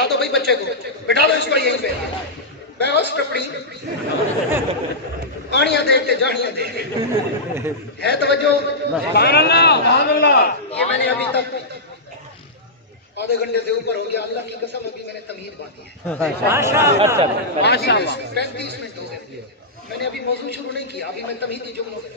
بٹھا دو بھائی بچے کو، بٹھا دو اس کو یہیں پہ، میں اس ٹپڑی پانیاں دیکھ کے جانیاں دیکھ ہے توجہ؟ سبحان اللہ. یہ میں نے ابھی تک آدھے گھنٹے سے اوپر ہو گیا، اللہ کی قسم ابھی میں نے تمہید باندھی ہے، ماشاء اللہ. 35 منٹ ہو گئے، میں نے ابھی موضوع شروع نہیں کیا، ابھی میں تمہیدی جملوں سے،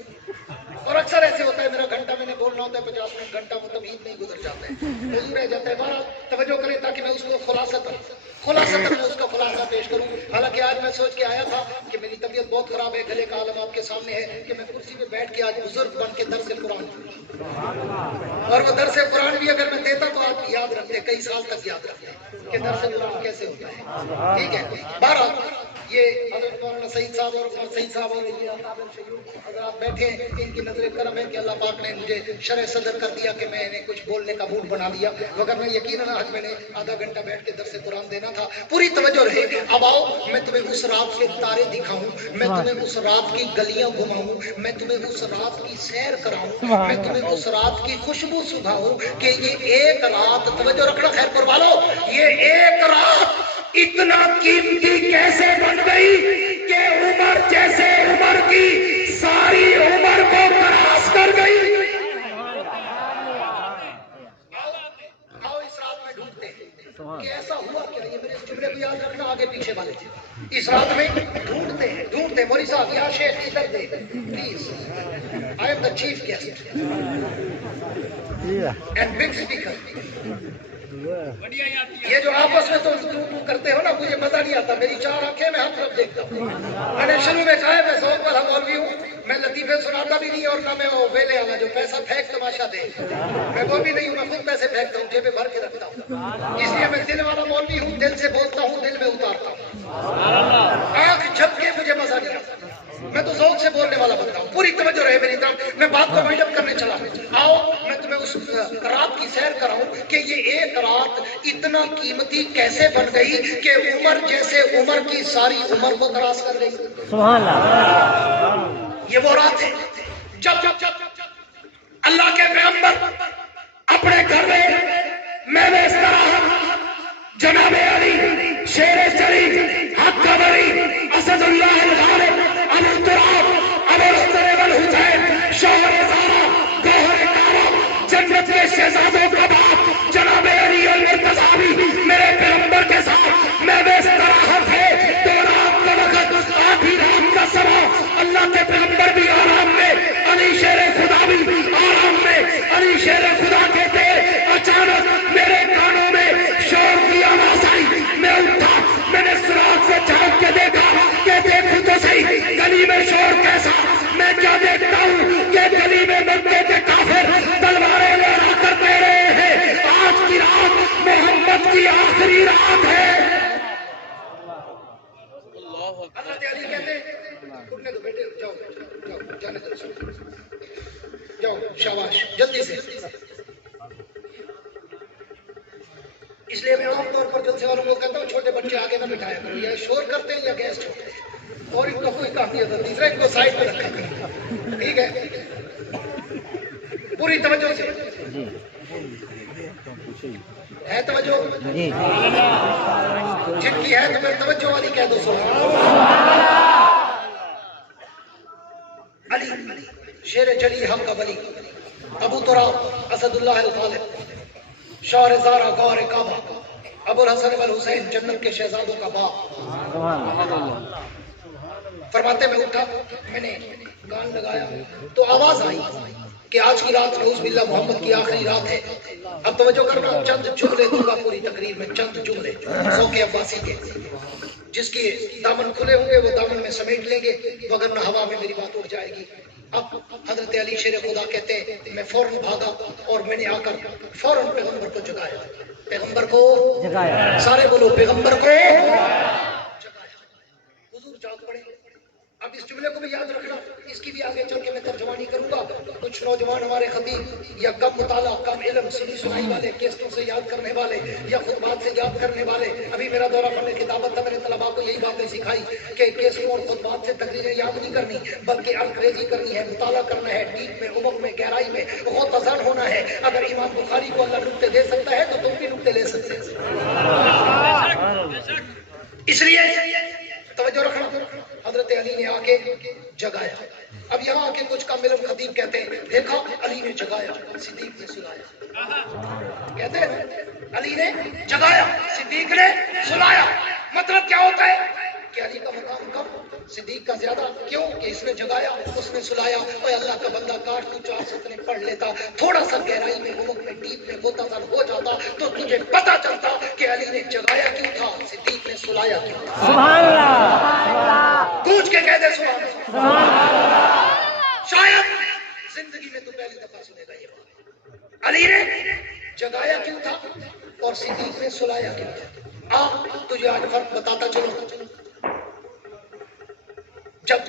اور اکثر ایسے ہوتا ہے میرا گھنٹہ میں نے بولنا ہوتا ہے 50 منٹ، گھنٹہ وہ تمہید نہیں گزر جاتا ہے، موضوع رہ جاتا ہے. بارہ توجہ کریں تاکہ میں اس کو خلاصہ میں اس کا خلاصہ پیش کروں. حالانکہ آج میں سوچ کے آیا تھا کہ میری طبیعت بہت خراب ہے، گلے کا عالم آپ کے سامنے ہے کہ میں کرسی پہ بیٹھ کے آج بزرگ بن کے درس قرآن، اور وہ درس قرآن بھی اگر میں دیتا تو آپ یاد رکھتے، کئی سال تک یاد رکھتے کہ درس قرآن کیسے ہوتا ہے. ٹھیک ہے، بہرحال یہ حضرت مولانا سعید صاحب اور عمر سعید صاحب اور اگر آپ بیٹھے ہیں ان کی نظر کرم ہے کہ اللہ پاک نے مجھے شرح صدر کر دیا کہ میں نے کچھ بولنے کا موڈ بنا لیا، وگرنہ یقیناً آج میں نے آدھا گھنٹہ بیٹھ کے درس قرآن دینا تھا. پوری توجہ رہے. اب آؤ میں تمہیں اس رات کے تارے دکھاؤں، میں تمہیں اس رات کی گلیاں گھماؤں، میں تمہیں اس رات کی سیر کراؤں، میں تمہیں اس رات کی خوشبو سکھاؤں کہ یہ ایک رات، توجہ رکھنا خیر پر والو، یہ ایک رات اتنا قیمتی کیسے بن گئی کہ عمر جیسے عمر کی ساری عمر کو تراش کر گئی. آؤ اس رات میں ڈھونڈتے ہیں کہ ایسا ہوا کیا. یہ میرے جملے کو یاد رکھنا آگے پیچھے والے، اس رات میں ڈھونڈتے ہیں. مولوی صاحب یا شیخ ادھر دے please, I am the chief guest and big speaker. یہ جو آپس میں تم کرتے ہو نا، مجھے مزہ نہیں آتا. میری 4 آنکھیں میں ہر طرف دیکھتا ہوں. میں نے شروع میں کہا ہے میں ذوق والا مولوی ہوں، میں لطیفے سناتا بھی نہیں اور نہ میں وہ ویلے والا جو پیسہ پھینک تماشا دے، میں وہ بھی نہیں ہوں. میں خود پیسے پھینکتا ہوں، جیبیں بھر کے رکھتا ہوں. اس لیے میں دل والا مولوی ہوں، دل سے بولتا ہوں، دل میں اتارتا ہوں. آنکھ جھپ کے مجھے مزہ نہیں آتا، میں تو ذوق سے بولنے والا بنتا ہوں. پوری توجہ رہے میری طرف. میں بات کو وائنڈ اپ کرنے چلا. آؤ میں تمہیں اس رات کی سیر کراؤں کہ یہ ایک رات اتنا قیمتی کیسے بن گئی کہ عمر جیسے عمر کی ساری عمر کو تراش کر گئی. سبحان اللہ. یہ وہ رات ہے جب اللہ کے پیغمبر اپنے گھر میں اس طرح جناب علی شیر چلی حق کا بری اسد اللہ الغالب ابو تراب ابو الحسن والحسین شوہر زارا گوہر کعبہ جنت کے شہزادوں کا باپ جناب علی المرتضی میرے پیغمبر کے ساتھ میں بے استراحت ہے. تو رات کا وقت آدھی رات کا سما، اللہ کے پیغمبر بھی آرام میں، علی شیر خدا بھی آرام میں. علی شیر خدا کہتے اچانک میرے کانوں میں شور کی آواز آئی. میں اٹھا، میں نے سراغ سے جھانک کے دیکھا کہ دیکھو تو صحیح گلی میں شور کیسا. میں کیا دیکھتا ہوں کہ گلی میں مکے کے کافر تلواریں لہرا کر کہہ رہے ہیں آج کی رات محمد کی آخری رات ہے. اللہ علی کہتے اٹھنے دو بیٹے، جاؤ جانے دو، جاؤ شاباش جلدی سے. اس لیے میں عام طور پر جلسے والوں کو کہتا ہوں چھوٹے بچے آگے نہ بٹھایا کرو، یا شور کرتے ہیں یا گیس چھوڑتے ہیں، اور ان کا کوئی کام نہیں ہوتا. تیسرا ان کو سائڈ پہ رکھا کرو، ٹھیک ہے. پوری توجہ سے ہے توجہ، جن کی ہے تو میں توجہ والی کہہ دو. علی شیر چلی ہم کا بلی ابو تراب اسد اللہ الغالب شوہر زارا گوہر کعبہ ابو الحسن والحسین جنت کے شہزادوں کا باپ. فرماتے میں اٹھا، میں نے گان لگایا تو آواز آئی کہ آج کی رات نعوذ باللہ محمد کی آخری رات ہے. اب توجہ کرنا، چند جملے دوں گا پوری تقریر میں، چند جملے ذوق عباسی کے. جس کے دامن کھلے ہوں گے وہ دامن میں سمیٹ لیں گے، وگرنہ ہوا میں میری بات اٹھ جائے گی. اب حضرت علی شیر خدا کہتے ہیں میں فوراً بھاگا اور میں نے آ کر فوراً پیغمبر کو جگایا. پیغمبر کو جگایا، سارے بولو پیغمبر کو جگایا. حضور جاگ پڑے. اب اس جملے کو بھی یاد رکھنا، اس کی بھی آگے چل کے میں ترجمانی کروں گا. کچھ نوجوان ہمارے خطیب یا کم مطالعہ کم علم سنی سنائی والے، کیسٹوں سے یاد کرنے والے یا خطبات سے یاد کرنے والے، ابھی میرا دورہ پڑھنے کی دعوت تھا، میں نے طلباء کو یہی باتیں سکھائی کہ کیسٹوں اور خطبات سے تقریریں یاد نہیں کرنی بلکہ انگریزی کرنی ہے، مطالعہ کرنا ہے، ڈیپ میں عمق میں گہرائی میں غوطہ ہونا ہے. اگر امام بخاری کو اللہ نکتے دے سکتا ہے تو تم بھی نکتے لے سکتے ہیں. لیے توجہ رکھنا، حضرت علی نے آکے جگایا. اب یہاں آکے کچھ کامل خطیب کہتے ہیں دیکھا علی نے جگایا صدیق نے سلایا. کہتے ہیں علی نے جگایا صدیق نے سلایا. مطلب کیا ہوتا ہے کہ علی کا مقام کم صدیق کا زیادہ. کیوں کہ اس نے جگایا اس نے سلایا. اور اللہ کا بندہ کاٹ تو 4 سطریں پڑھ لیتا، تھوڑا سا گہرائی میں عمق میں ڈیپ میں متصل ہو جاتا تو تجھے پتا چلتا کہ علی نے جگایا کیوں تھا، صدیق نے سلایا کیوں تھا. سبحان اللہ. گونج کے کہہ دے سبحان اللہ. شاید زندگی میں تو پہلی دفعہ سنے گا یہ بات. علی نے جگایا کیوں تھا اور صدیق نے سلایا کیوں تھا. تجھے آج فرق بتاتا چلو. جب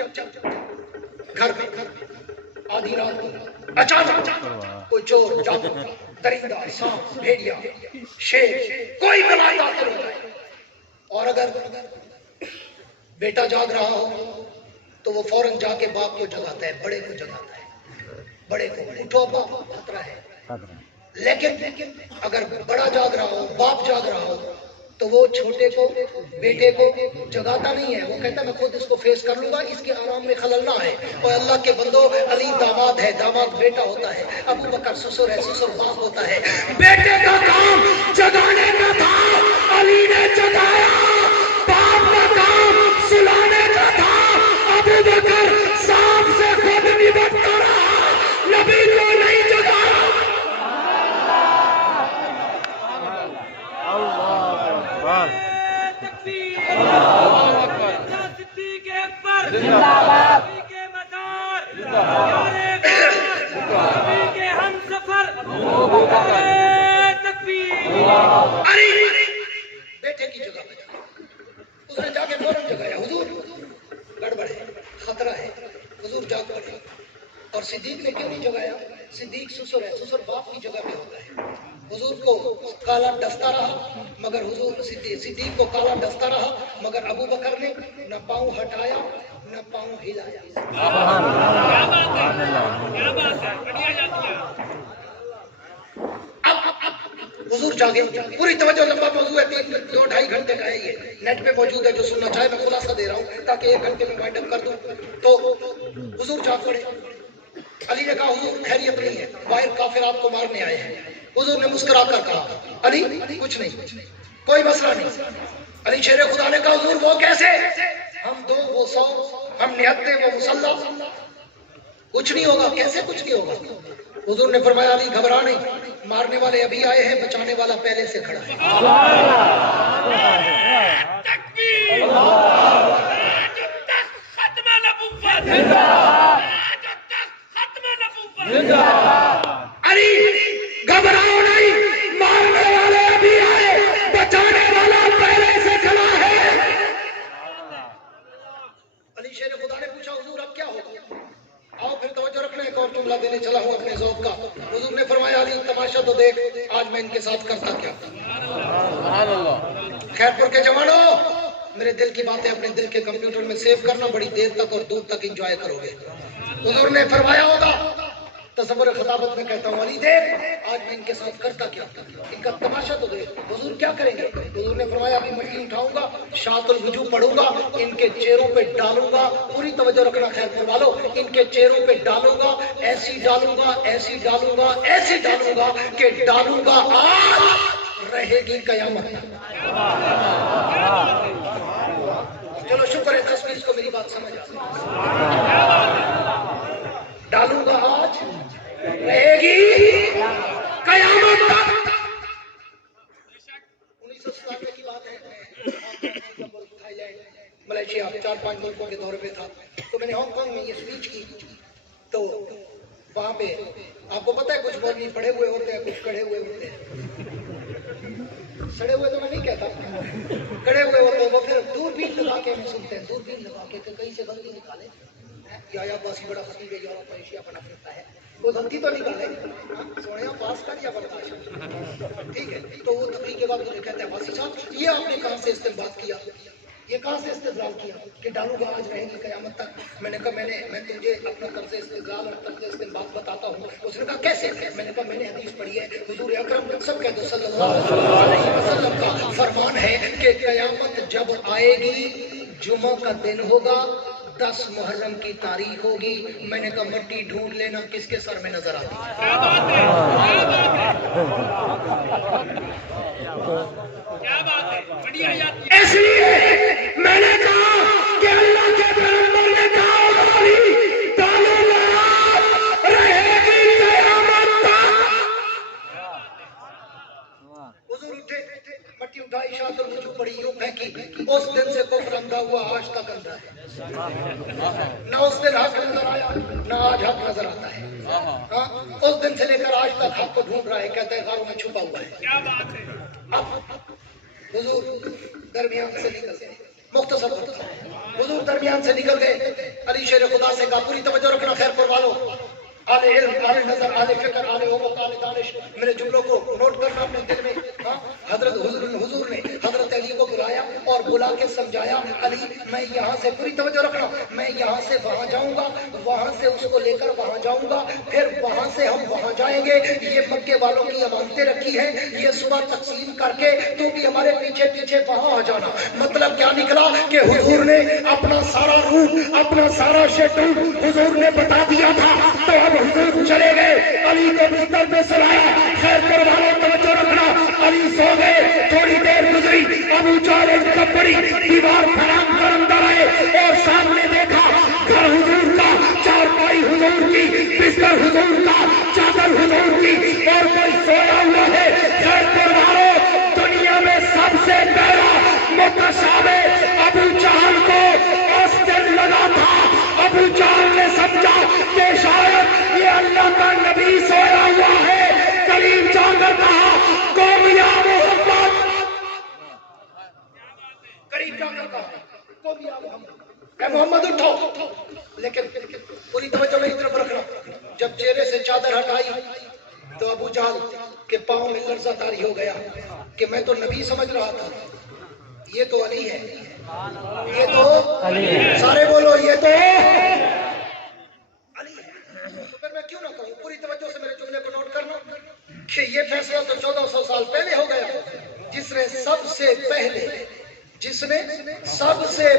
گھر میں آدھی رات کو اچانک کوئی چور جادو درندہ سانپ بھیڑیا شیر کوئی بلا داخل ہو جائے اور اگر بیٹا جاگ رہا ہو تو وہ فوراً جا کے باپ کو جگاتا ہے، بڑے کو جگاتا ہے، بڑے کو اٹھو باپ خطرہ ہے. لیکن اگر بڑا جاگ رہا ہو باپ جاگ رہا ہو تو وہ چھوٹے کو بیٹے کو جگاتا نہیں ہے. وہ کہتا ہے میں خود اس کو فیس کر لوں گا، اس کے آرام میں خلل نہ ہے. اور اللہ کے بندو علی داماد ہے، داماد بیٹا ہوتا ہے، ابو بکر سسر ہے، سسر باپ ہوتا ہے. بیٹے کا کام جگانے کا تھا، علی نے جگایا. باپ کا کام سلانے کا تھا، ابو بکر سانپ سے خود نمٹتا رہا، نبی کو نہیں جگایا. بیٹے کی جگہ پہ اس نے جا کے فوراً جگایا. حضور گڑبڑ ہے، خطرہ ہے، حضور جاگ پڑے. اور صدیق نے کیوں نہیں جگایا؟ صدیق سسر ہے، سسر باپ کی جگہ پہ ہوتا ہے. حضور کو کالا ڈستا رہا مگر حضور صدیق کو کالا ڈستا رہا مگر ابو بکر نے نہ پاؤں ہٹایا نہ پاؤں ہلایا. حضور جاگے. پوری توجہ، لمبا موضوع ہے، 2-2.5 گھنٹے کا ہے. یہ نیٹ پہ موجود ہے، جو سننا چاہے میں خلاصہ دے رہا ہوں تاکہ 1 گھنٹے میں وائنڈ اپ کر دوں. تو حضور جاگ پڑے. علی نے کہا حضور خیریت نہیں ہے، باہر کافر آپ کو مارنے آئے ہیں. حضور نے مسکرا کر کہا علی کچھ نہیں، کوئی مسئلہ نہیں. علی شیر خدا نے کہا حضور وہ کیسے؟ ہم 2 وہ 100، ہم 79 وہ مسلح، کچھ نہیں ہوگا. کیسے کچھ نہیں ہوگا؟ حضور نے فرمایا علی گھبرا نہیں، مارنے والے ابھی آئے ہیں، بچانے والا پہلے سے کھڑا ہے. علی گھبراؤ نہیں، مارنے والے ابھی آئے، بچانے والا پہلے سے کھڑا ہے. علی شیر خدا نے پوچھا حضور اب کیا ہوگا؟ آؤ پھر توجہ رکھنا، ایک اور جملہ دینے چلا ہوں اپنے ذوق کا. حضور نے فرمایا علی تماشا تو دیکھ آج میں ان کے ساتھ کرتا کیا. خیر پور کے جوانوں، میرے دل کی باتیں اپنے دل کے کمپیوٹر میں سیو کرنا، بڑی دیر تک اور دور تک انجوائے کرو گے. حضور نے فرمایا ہوگا، تصور خطابت میں کہتا ہوں علی دیکھ آج میں ان کے ساتھ کرتا کیا، ان کا تماشا تو دیکھ. حضور کیا کریں گے؟ حضور نے فرمایا ابھی مٹی اٹھاؤں گا، شاط الوجوہ پڑھوں گا، ان کے چہروں پہ ڈالوں گا. پوری توجہ رکھنا خیر پور والو، ان کے چہروں پہ ڈالوں گا، ایسی ڈالوں گا، ایسی ڈالوں گا، ایسی ڈالوں گا کہ ڈالوں گا آج رہے گی قیامت. چلو شکر ہے 10-20 کو میری بات سمجھ آ گئی. ڈالوں گا آج رہے گی قیامت تک. 1997 کی بات ہے، تھائی لینڈ ملیشیا 4-5 ملکوں کے دورے پہ تھا. تو میں نے ہانگ کانگ میں یہ اسپیچ کی. تو وہاں پہ آپ کو پتا ہے کچھ مولوی پڑے ہوئے ہوتے ہیں، کچھ کڑے ہوئے ہوتے ہیں. سڑے ہوئے تو میں نہیں کہتا، کڑے ہوئے ہوتے ہیں. وہ پھر دوربین لگا کے ہمیں سنتے ہیں، دوربین لگا کے کہیں سے غلطی نکالے. یا باسی بڑا خطیب ہے، یورپ کا ایشیا بنا پھرتا ہے، وہ غلطی تو نکالے. سونے پاس کر یا برداشت، ٹھیک ہے. تو وہ تقریر کے بعد مجھے کہتے ہیں باسی صاحب یہ آپ نے کہاں سے استنباط کیا، یہ کہاں سے استدلال کیا کہ ڈالوں گا آج رہیں گی قیامت تک؟ میں نے کہا میں تجھے اپنا طرز استدلال اور طرز استنباط بتاتا ہوں. اس نے کہا کیسے؟ میں نے کہا میں نے حدیث پڑھی ہے، حضور اکرم سب کہہ دو صلی اللہ علیہ وسلم کا فرمان ہے کہ قیامت جب آئے گی جمعہ کا دن ہوگا 10 محرم کی تاریخ ہوگی. میں نے کہا مٹی ڈھونڈ لینا کس کے سر میں نظر آتی ہے. اس لیے میں نے کہا کہ اللہ کے پیغمبر نے کہا رہے گی قیامت تک. حضور اٹھے, مٹی اٹھائی, شاہد الوجوہ پڑی, یوں پھینکی. اس دن سے کفر اندھا ہوا, آج تک اندھا ہے. نہ اس دن حق نظر آیا نہ آج حق نظر آتا ہے. اس دن سے لے کر آج تک حق کو ڈھونڈ رہا ہے, کہتا ہے غاروں میں چھپا ہوا ہے. اب حضور درمیان سے نکل گئے. مختصر حضور درمیان سے نکل گئے. علی شیر خدا سے کہا پوری توجہ رکھنا خیر پر والو, آل علم, آل نظر, آل فکر, آل عمق, آل دانش, میرے جملوں کو نوٹ کرنا اپنے دل میں. حضرت حضور نے حضرت علی کو بلایا اور بلا کے سمجھایا, علی میں یہاں سے, پوری توجہ رکھنا, میں یہاں سے وہاں جاؤں گا, وہاں سے اس کو لے کر وہاں جاؤں گا, پھر وہاں سے ہم وہاں جائیں گے. یہ مکے والوں کی امانتیں رکھی ہیں, یہ صبح تقسیم کر کے تو بھی ہمارے پیچھے پیچھے وہاں آ جانا. مطلب کیا نکلا کہ حضور نے اپنا سارا روح, اپنا سارا شیڈول حضور نے بتا دیا تھا. تو اب حضور چلے گئے, علی کو بستر پہ سلایا. خیر پر والوں توجہ رکھنا, علی سو گئے. تھوڑی دیر گزری, ابو جہل ایک بڑی دیوار پھلانگ کر اندر آئے اور سامنے دیکھا گھر حضور کا, چارپائی حضور کی, بستر حضور کا, چادر حضور کی, اور کوئی سویا ہوا ہے. خیر پر والوں, دنیا میں سب سے پہلا متشابہ ابو جہل کو اس دن لگا تھا. ابو جہل نے سمجھا کہ شاید یہ اللہ کا نبی سویا ہوا ہے. قریب جا کر کہا قوم یا محمد, قریب جا کر کہا قوم یا محمد, اے محمد اٹھو. لیکن پوری توجہ میری طرف رکھنا, جب چہرے سے چادر ہٹائی تو ابو جہل کے پاؤں میں لرزہ طاری ہو گیا کہ میں تو نبی سمجھ رہا تھا, یہ تو علی ہے, یہ تو علی ہے. سارے بولو یہ تو علی ہے. تو پھر میں کیوں نہ کہوں, پوری توجہ سے میرے جملے کو نوٹ کرنا کہ یہ فیصلہ تو 1400 سال پہلے ہو گیا. جس نے سب سے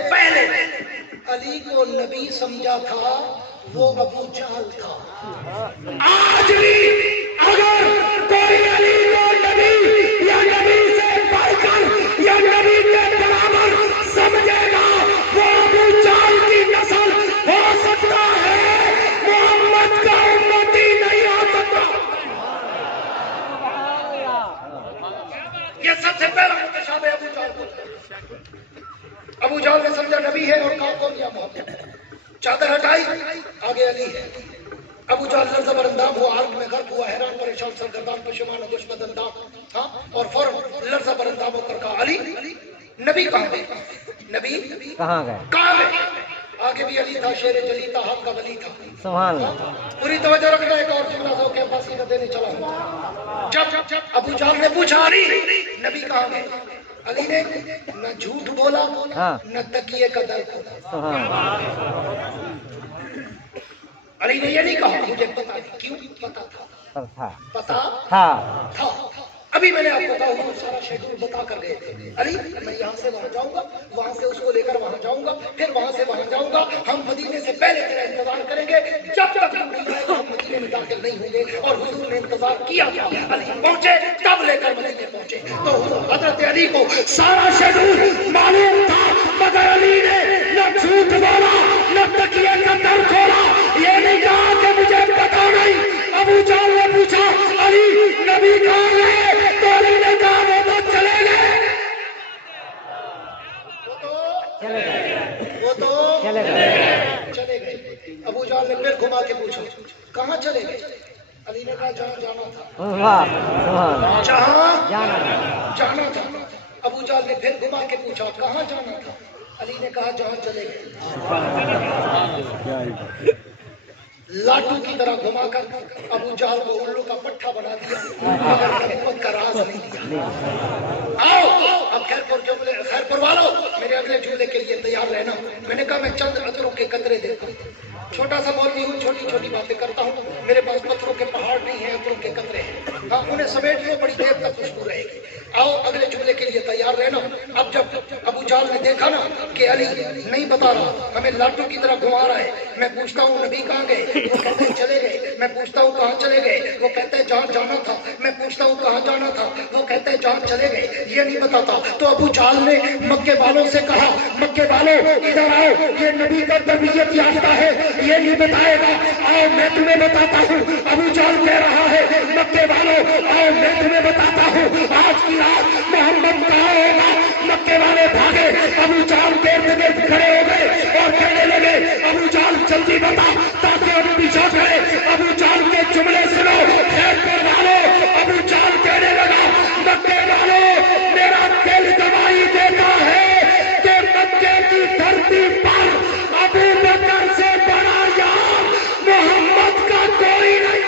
پہلے علی کو نبی سمجھا تھا وہ ابو جہل تھا. آج بھی اگر کوئی علی کو نبی یا نبی سے بڑھ کر یا نبی کے برابر سمجھے گا وہ ابو جہل کی نسل ہو سکتا ہے, محمد کا امتی نہیں ہو سکتا. یہ سب سے پہلا متشابہ ابو جہل کو. ابو جہل نے سمجھا نبی ہے اور کہا کون یا محمد. چادر ہٹائی, آگے علی ہے. ابو جہل لرزہ بر اندام ہوا, عرق میں غرق ہوا, حیران پریشان, سرگردان پشیمان, دشمن اندام, اور فوراً لرزہ بر اندام ہو کر کہا علی نبی کہاں گئے, نبی کہاں گئے. آگے بھی علی تھا, شیر جلی تھا, حق کا ولی تھا. سبحان اللہ. پوری توجہ رکھنا, ایک اور جملہ ہو کے عباس کی دینے چلا ہوں. جب ابو جہل نے پوچھا علی نبی کہاں گئے, علی نے نہ جھوٹ بولا نہ تکیے کا در کھولا. علی نے یہ نہیں کہا مجھے پتا نہیں, کیوں پتا تھا. ابھی میں نے آپ کو کہا وہ سارا شیڈول بتا کر گئے تھے. علی میں یہاں سے وہاں جاؤں گا, وہاں سے اس کو لے کر وہاں جاؤں گا, پھر وہاں سے وہاں جاؤں گا. ہم مدینے سے پہلے تیرا انتظار کریں گے, جب تک ہم مدینے میں داخل نہیں ہوں گے. اور حضور نے انتظار کیا تھا, علی پہنچے تب لے کر مدینے پہنچے. تو حضرت علی کو سارا شیڈول معلوم تھا, مگر علی نے نہ جھوٹ بولا نہ تکیے کا در کھولا. یہ نہیں کہا کہ مجھے پتا نہیں. ابو جہل نے پوچھا علی نبی کہاں گئے, تو علی نے کہا وہ تو چلے گئے. وہ تو چلے گئے. ابو جہل نے پھر گھما کے پوچھا کہاں چلے گئے. علی نے کہا جہاں جانا تھا. جہاں جانا تھا. ابو جہل نے پھر گھما کے پوچھا کہاں جانا تھا. علی نے کہا جہاں چلے گئے. لاٹو کی طرح گھما کر ابو جہل کو الو کا پٹھا بنا دیا, مگر حکمت کا راز نہیں دیا. آؤ اب خیر پر والو, میرے اگلے جملے کے لیے تیار رہنا. میں نے کہا میں چند عطروں کے قطرے دیتا ہوں, چھوٹا سا مولوی ہوں, چھوٹی چھوٹی باتیں کرتا ہوں. میرے پاس پتھروں کے پہاڑ نہیں ہیں, عطروں کے قطرے ہیں. हाँ, उन्हें समेट लो, बड़ी देर तक खुशबू रहेगी। आओ अगले जुमले के लिए तैयार रहना। अब जब अबू जाल ने देखा ना कि अली नहीं बता रहा, हमें लाटू की तरह घुमा रहा है, मैं पूछता हूँ नबी कहाँ गए, वो कहते हैं चले गए। मैं पूछता हूँ कहाँ चले गए, वो कहते हैं जहाँ जाना था। मैं पूछता हूँ कहाँ जाना था, वो कहते हैं जहाँ चले गए, ये नहीं बताता। तो अबू जाल ने मक्के वालों से कहा, मक्के वालों इधर आओ, ये नबी का तबीयत याफ्ता है, ये नहीं बताएगा, आओ मैं तुम्हें बताता हूँ। अबू जाल कह रहा है, मक्के वालों आओ मैं तुम्हें बताता हूँ, आज की रात मोहम्मद कहाँ होगा। मक्के वाले भागे, अबू जाल के इर्द गिर्द खड़े हो गए और कहने लगे, अबू जाल जल्दी बता ताकि हम पीछा करे। अबू जाल के जुमले सुनो, खैर वालों, अबू जाल कहने लगा, मक्के वालों मेरा दिल गवाही देता है कि मक्के की धरती पर अबू बकर से बड़ा यार मोहम्मद का कोई नहीं।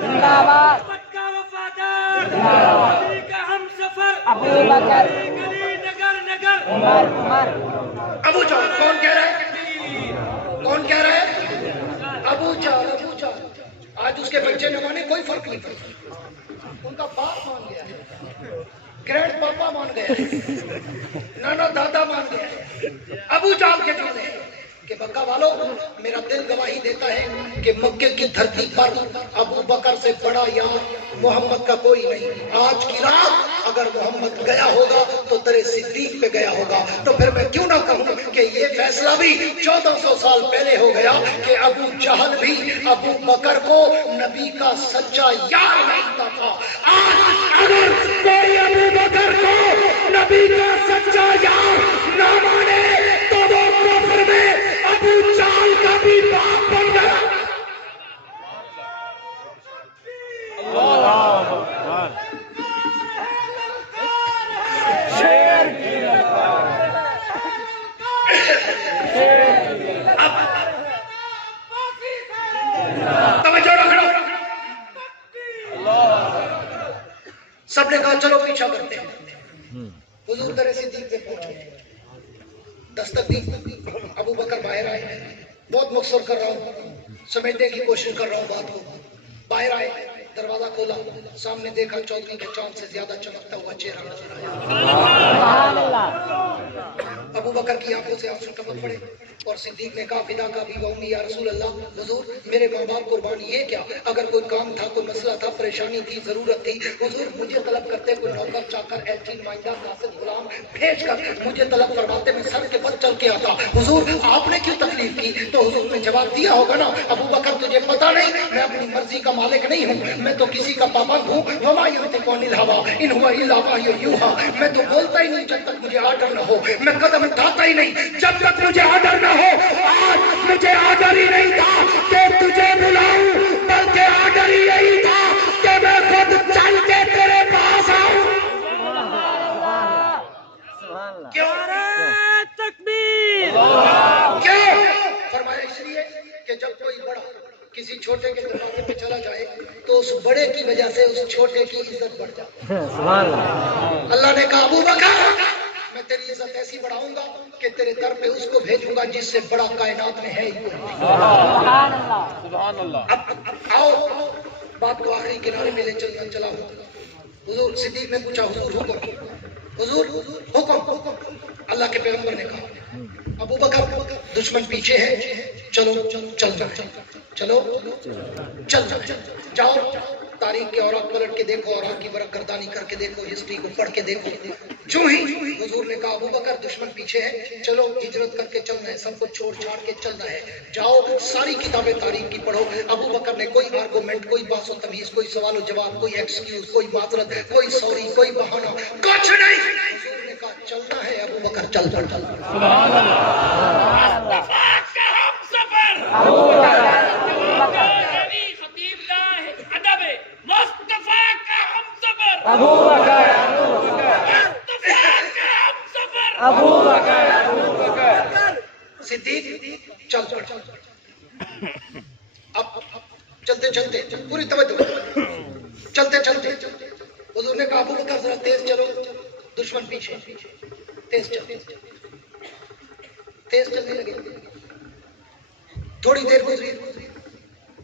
जिंदाबाद का वफादार नबी का हम सफर अबू बकर गली नगर नगर उमर अबू जाल कौन कह रहा है, कौन कह रहा है? अबू जाल, अबू जाल। आज उसके बच्चे न माने कोई फर्क नहीं पड़ता, उनका बाप मान गया है, ग्रैंड पापा मान गया है, नाना दादा मान गया है। अबू जाल के जुमले कि मक्का वालों मेरा दिल गवाही देता है कि मक्के की धरती पर अबू बकर से बड़ा यार मोहम्मद का कोई नहीं। आज की रात अगर मोहम्मद गया होगा तो तेरे सिद्दीक पे गया होगा। तो फिर मैं क्यों ना कहूं कि ये फैसला भी 1400 साल पहले हो गया कि अबू जहल भी अबू बकर को नबी का सच्चा यार मानता था। आज अगर कोई अबू बकर को नबी का सच्चा यार ना माने तो वो कुफ्र में अबू जाल का भी बाप बन गया। तवज्जो रखना। सबने कहा चलो पीछा करते हैं। हुजूर दरे सिद्दीक पे पहुंचे, दस्तक दी, अबू बकर बाहर आए। बहुत मकसद कर रहा हूँ, समेटने की कोशिश कर रहा हूँ बात को। बाहर आए, दरवाजा खोला, सामने देखा चौधरी के चांद से ज्यादा चमकता हुआ चेहरा नजर आया। अबू बकर की आंखों से आंसू टपक पड़े और सिद्दीक ने कहा, फिदा का भी वउम्मी या रसूल अल्लाह, हुजूर मेरे माँ बाप कुर्बानी। ये क्या, अगर कोई काम था, कोई मसला था, परेशानी थी, जरूरत थी, हुजूर मुझे तलब करते, कोई नौकर चाकर एल्चीन माइंदा कासिद गुलाम भेज कर मुझे तलब करवाते, मैं सर के बल चल के आता। हुजूर आपने क्यों तकलीफ की? तो हुजूर ने जवाब दिया होगा ना, अबू बकर तुझे पता नहीं, मैं अपनी मर्जी का मालिक नहीं हूँ, मैं तो किसी का पाबंद हूँ। वमा यंतिकु अनिल हवा इन हुवा इल्ला वह्युन यूहा, मैं तो बोलता ही नहीं जब तक मुझे आर्डर न हो, मैं कदम उठाता ही नहीं जब तक मुझे आर्डर न हो। आज मुझे आर्डर ही नहीं था कि तुझे बुलाऊं, बल्कि आर्डर ही यही था कि मैं खुद चल के तेरे पास आऊं। क्यों? तकबीर। क्यों? फरमाया इसलिए कि जब कोई बड़ा किसी छोटे के दरवाजे पे चला जाए तो उस बड़े की वजह से उस छोटे की इज्जत बढ़ जाती है। अल्लाह ने कहा, अबू बकर मैं तेरी इज्जत ऐसी बढ़ाऊंगा कि तेरे दर पे उसको भेजूंगा जिससे बड़ा कायनात में है ही कोई। अब आओ बात को आखिरी किनारे में ले चला हूँ। हुजूर सिद्दीक ने पूछा, हुजूर हुक्म, हुजूर हुक्म। अल्लाह के पैगंबर ने कहा, अबू बकर दुश्मन पीछे है, चलो चल जाओ, तारीख के औरात पलट के देखो, औरात की बरक गर्दानी करके देखो, हिस्ट्री को पढ़ के देखो। जो ही हुजूर ने कहा, अबू बकर दुश्मन पीछे है, चलो हिजरत करके चलना है, सब कुछ छोड़ छाड़ के चलना है, जाओ सारी किताबें तारीख की पढ़ो। अबू बकर ने कोई आर्गुमेंट, कोई बात तमीज, कोई सवाल जवाब, कोई एक्सक्यूज, कोई माजरत, कोई सॉरी, कोई बहाना, कुछ नहीं। हुजूर ने कहा चलना है अबू बकर, चल। सिद्दीक चल। अब चलते पूरी तवज्जो, चलते हुजूर ने कहा, अबू बकर जरा तेज चलो, दुश्मन पीछे, तेज चलने लगे। थोड़ी देर गुजरी,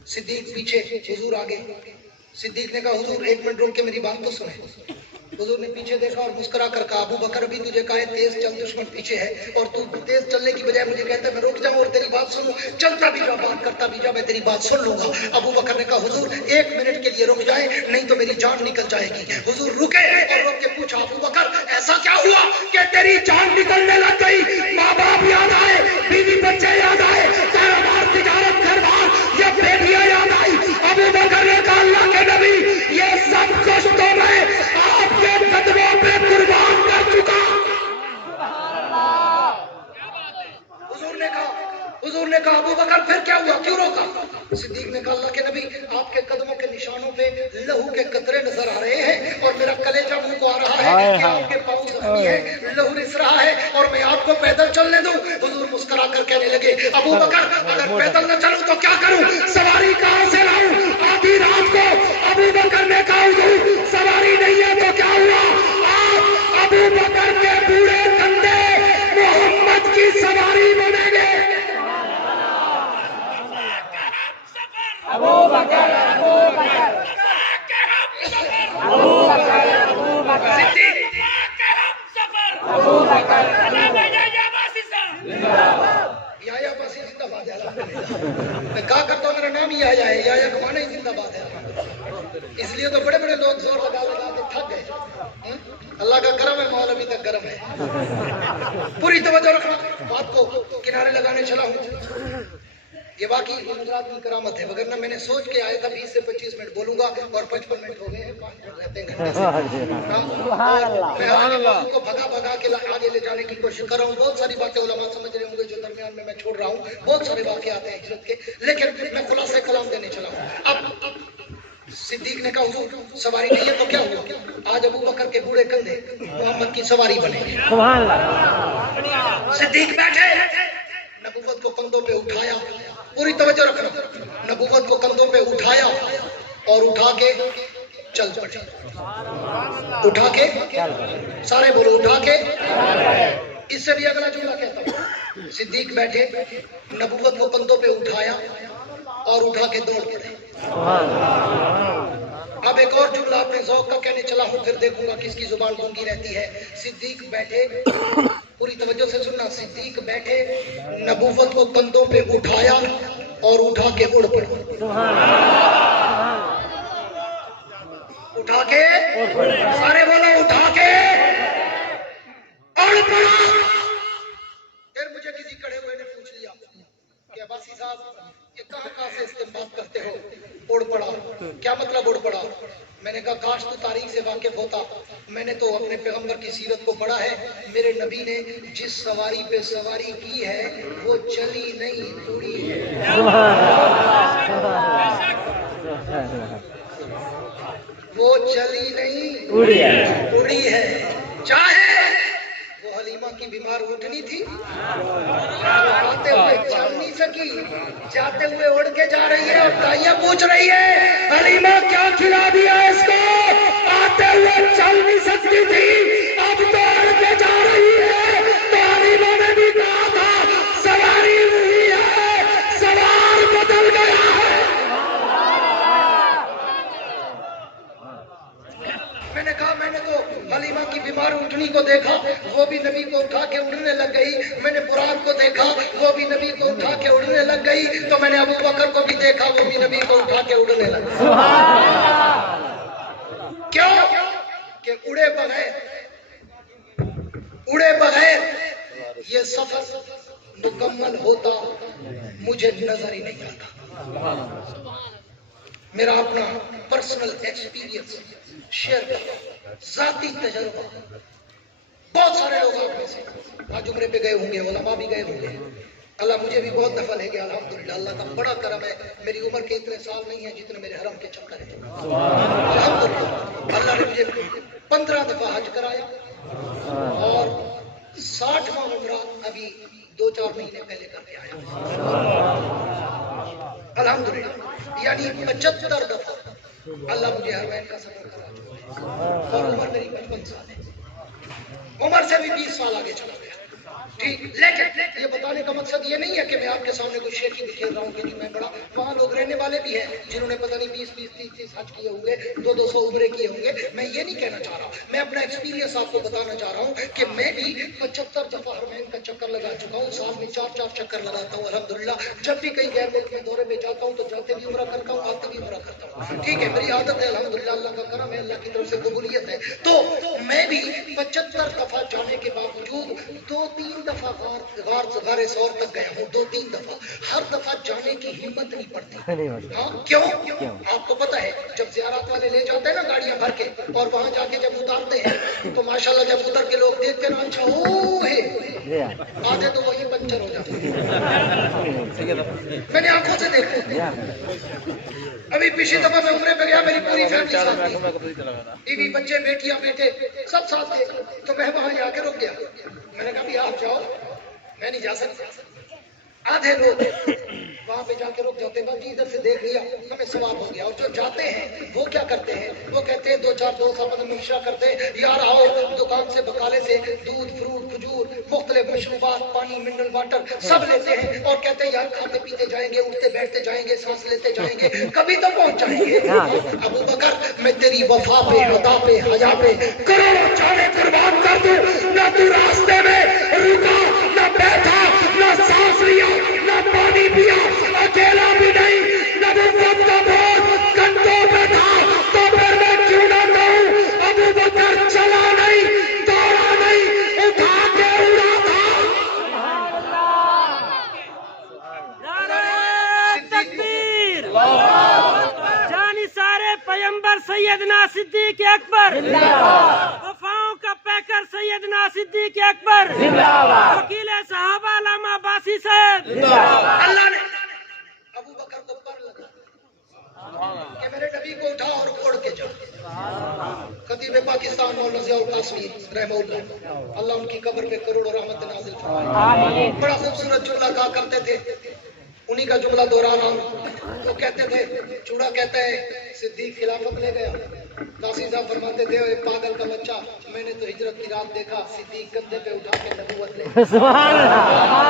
सिद्दीक पीछे, हुजूर आगे। सिद्दीक ने कहा हुजूर 1 मिनट रोक के मेरी बात तो सुने। हुजूर ने पीछे देखा और मुस्कुरा कर कहा अबू बकर अभी तुझे कहा है तेज चल, दुश्मन पीछे है और तू तेज चलने की बजाय मुझे कहता है मैं रुक जाऊं और तेरी बात सुनूं। चलता भी जा, बात करता भी जा, मैं तेरी बात सुन लूंगा। अबू बकर ने कहा हुजूर 1 मिनट के लिए रुक जाए, नहीं तो मेरी जान निकल जाएगी। हुजूर रुके और रुक के पूछा अबू बकर ऐसा क्या हुआ कि तेरी जान निकलने लग गई? माँ बाप याद आए, बीवी बच्चे याद आए, कारोबार तिजारत घर बार ये बेटियां याद आई। अबू बकर ने कहा अल्लाह के नबी ये सब कुछ तो मैं आपके कदमों पे कुर्बान कर चुका। हुजूर ने कहा अबू बकर फिर क्या हुआ, क्यों रोका? सिद्दीक ने कहा अल्लाह के नबी आपके कदमों के निशानों पे लहू के कतरे नजर आ रहे हैं और मेरा कलेजा मुंह को आ रहा है कि आपके पांव जख्मी है, लहू रिस रहा है और मैं आपको पैदल चलने दूं। हुजूर मुस्कुरा कर कहने लगे अबू बकर अगर पैदल न चलूं तो क्या करूं, सवारी कहां से लाऊं? आधी रात को अबू बकर ने कहा हुजूर सवारी नहीं है तो क्या हुआ, आप अबू बकर के बूढ़े कंधे मोहम्मद की सवारी बनेंगे। अबू बकर अबू बकर अबू बकर अबू बकर अबू बकर याया बस जिंदाबाद है। मैं कहा करता हूँ मेरा नाम ही याया है, याया कमाना ही जिंदाबाद है। इसलिए तो बड़े बड़े लोग जोर लगा लगा के थक गए। अल्लाह का करम है, माहौल अभी तक गर्म है। पूरी तवज्जो रखना, बात को किनारे लगाने चला हूँ। ये बाकी गुजरात की करामत है, वगरना मैंने सोच के आया था 20 से 25 मिनट बोलूंगा और 55 मिनट हो गए हैं, 5 मिनट रहते हैं घंटे से। मैं को भगा भगा के आगे ले जाने की कोशिश कर रहा हूँ। बहुत सारी बातें उलमा समझ रहे होंगे जो दरमियान में मैं छोड़ रहा हूँ, बहुत सारे वाक़े आते हैं हिजरत के, लेकिन मैं खुलासा कलाम देने चला हूँ। अब सिद्दीक ने कहा हुजूर सवारी नहीं है तो क्या हुआ, आज अबू बकर के बूढ़े कंधे मोहम्मद की सवारी बने। सिद्दीक बैठे, नबूवत को कंधों पे उठाया, पूरी तवज्जो रखना, नबूवत को कंधों पे उठाया और उठा के चल पड़े। उठा के सारे बोलो उठा के। इससे भी अगला जुमला कहता हूँ, सिद्दीक बैठे, नबूवत को कंधों पे उठाया और उठा के दौड़ पड़े। अब एक और जुमला अपने ज़ौक़ का कहने चला हूँ, फिर देखूंगा किसकी जुबान गूंगी रहती है। सिद्दीक बैठे, पूरी तवज्जो से सुनना, सिद्दीक बैठे, नबूवत को कंधों पे उठाया और उठा के उड़ पड़े। उठा के सारे बोलो उठा के उड़ पड़ा। फिर मुझे किसी खड़े हुए ने पूछ लिया कि अब्बासी साहब ये कहाँ से इस्तेमाल करते हो, उड़ पड़ा, क्या मतलब उड़ पड़ा? मैंने कहा काश तू तारीख से वाकिफ होता, मैंने तो अपने पैगंबर की सीरत को पढ़ा है। मेरे नबी ने जिस सवारी पे सवारी की है वो चली नहीं उड़ी है। वो चली नहीं उड़ी है। चाहे वो हलीमा की बीमार उठनी थी, आते हुए चल नहीं सकी, जाते हुए उड़ के जा रही है और ताइयां पूछ रही है हलीमा क्या खिला दिया इसको, आते हुए चल नहीं सकती थी, अब तो उड़ के जा रही है। तो हलीमा ने भी कहा था सवारी हुई है, सवार बदल गया है। मैंने कहा मैंने तो हलीमा की बीमार उठनी को देखा, वो भी नबी को उठा के उड़ने लग गई। मैंने बुराक को देखा, वो भी नबी को उठा के उड़ने लग गई। तो मैंने अबू बकर को भी देखा, वो भी नबी को उठा के उड़ने लग गई। क्यों? कि उड़े बगैर ये सफर मुकम्मल होता मुझे नजर ही नहीं आता। मेरा अपना पर्सनल एक्सपीरियंस शेयर करता, जाती तजुर्बा। बहुत सारे लोग आप में से आज उम्रे पे गए होंगे, उलमा भी गए होंगे। अल्लाह मुझे भी बहुत दफा ले गया, अल्हम्दुलिल्लाह। अल्लाह का बड़ा करम है, मेरी उम्र के इतने साल नहीं है जितने मेरे हरम के चक्कर है। अल्हम्दुलिल्लाह अल्लाह ने मुझे 15 दफा हज कराया और 60वां उम्रा अभी 2-4 महीने पहले करके आया, अल्हम्दुलिल्लाह। यानी 75 दफा अल्लाह मुझे हरमैन का सफर करा और उम्र मेरी 55 साल है। उम्र से भी 20 साल आगे चला गया। ठीक, लेकिन ये बताने का मकसद ये नहीं है कि मैं आपके सामने कोई शेर की खेल रहा हूँ कि जी मैं बड़ा, वहाँ लोग रहने वाले भी हैं जिन्होंने पता नहीं 20-30 हज किए होंगे, 200 उम्रे किए होंगे। मैं ये नहीं कहना चाह रहा, मैं अपना एक्सपीरियंस आपको बताना चाह रहा हूँ कि मैं भी 75 दफा हरमैन का चक्कर लगा चुका हूँ, साल में 4-4 चक्कर लगाता हूँ अल्हम्दुलिल्लाह। जब भी कहीं गैर मुल्क में दौरे पे जाता हूँ तो जाते भी उम्रा करता हूँ, आते भी उम्रा करता हूँ। ठीक है, मेरी आदत है अल्हम्दुलिल्लाह, अल्लाह का करम है, अल्लाह की तरफ से कबूलियत है। तो मैं भी 75 दफा जाने के बावजूद 2-3 दफा गारे सौर तक गया हूँ, 2-3 दफा। हर दफा जाने की हिम्मत नहीं पड़ती। हाँ, क्यों? आपको पता है जब ज़ियारत वाले ले जाते हैं ना गाड़ियां भर के, और वहां जाके जब उतारते हैं तो माशाल्लाह जब उतर के लोग देखते ना, अच्छा ओ है, आधे तो वही पंचर हो जाते हैं। मैंने आंखों से देखा। अभी पिछली दफा मैं उम्रे पे गया, मेरी पूरी फैमिली साथ थी, बीवी बच्चे बेटियां बेटे सब साथ थे। तो मैं वहां जाके रुक गया, मैंने कहा भी आप जाओ, मैं नहीं जा सकता। आधे लोग वहां पे जाके रुक जाते, बस इधर से देख लिया हमें सवाब हो गया। और जो जाते हैं वो क्या करते हैं, वो कहते हैं 2-4 दोस्त आपस में मिश्रा करते हैं, यार आओ दुकान से बकाले से दूध फ्रूट खजूर मुख्तलिफ मशरूबात पानी मिनरल वाटर सब लेते हैं और कहते हैं यार खाते पीते जाएंगे, उठते बैठते जाएंगे, सांस लेते जाएंगे, कभी तो पहुंच जाएंगे। अबू बकर, मैं तेरी वफा पे अदा पे हया पे करोड़ों जाने कुर्बान कर दूं, ना तू रास्ते में रुका, ना बैठा, ना सांस लिया, ना पानी पिया, अकेला भी नहीं, नबूवत का बोझ कंधों पे था, तो फिर मैं क्यों ना कहूं अबू बकर चला नहीं, दौड़ा नहीं, उठा के उड़ा था। नारे तकबीर, जानी सारे पैगंबर सैयदना सिद्दीक अकबर, वफाओं का पैकर सैयदना सिद्दीक अकबर, वकील साहबा लामा अब्बासी साहब। अल्लाह ने अबू बकर को पर लगा कि मेरे नबी को उठा और उड़ के जा। खतीब पाकिस्तान मौलाना ज़ियाउल कासमी रहमहुल्लाह, अल्लाह उनकी कब्र पे करोड़ों रहमत नाज़िल फरमाए। बड़ा खूबसूरत जुमला कहा करते थे, उन्हीं का जुमला दोहरा रहा हूँ। वो कहते थे, चूड़ा कहता है सिद्दीक खिलाफत ले गया, कासी साहब फरमाते थे एक पागल का बच्चा, मैंने तो हिजरत की रात देखा सिद्दीक कंधे पे उठा के नबूवत ले। सुभान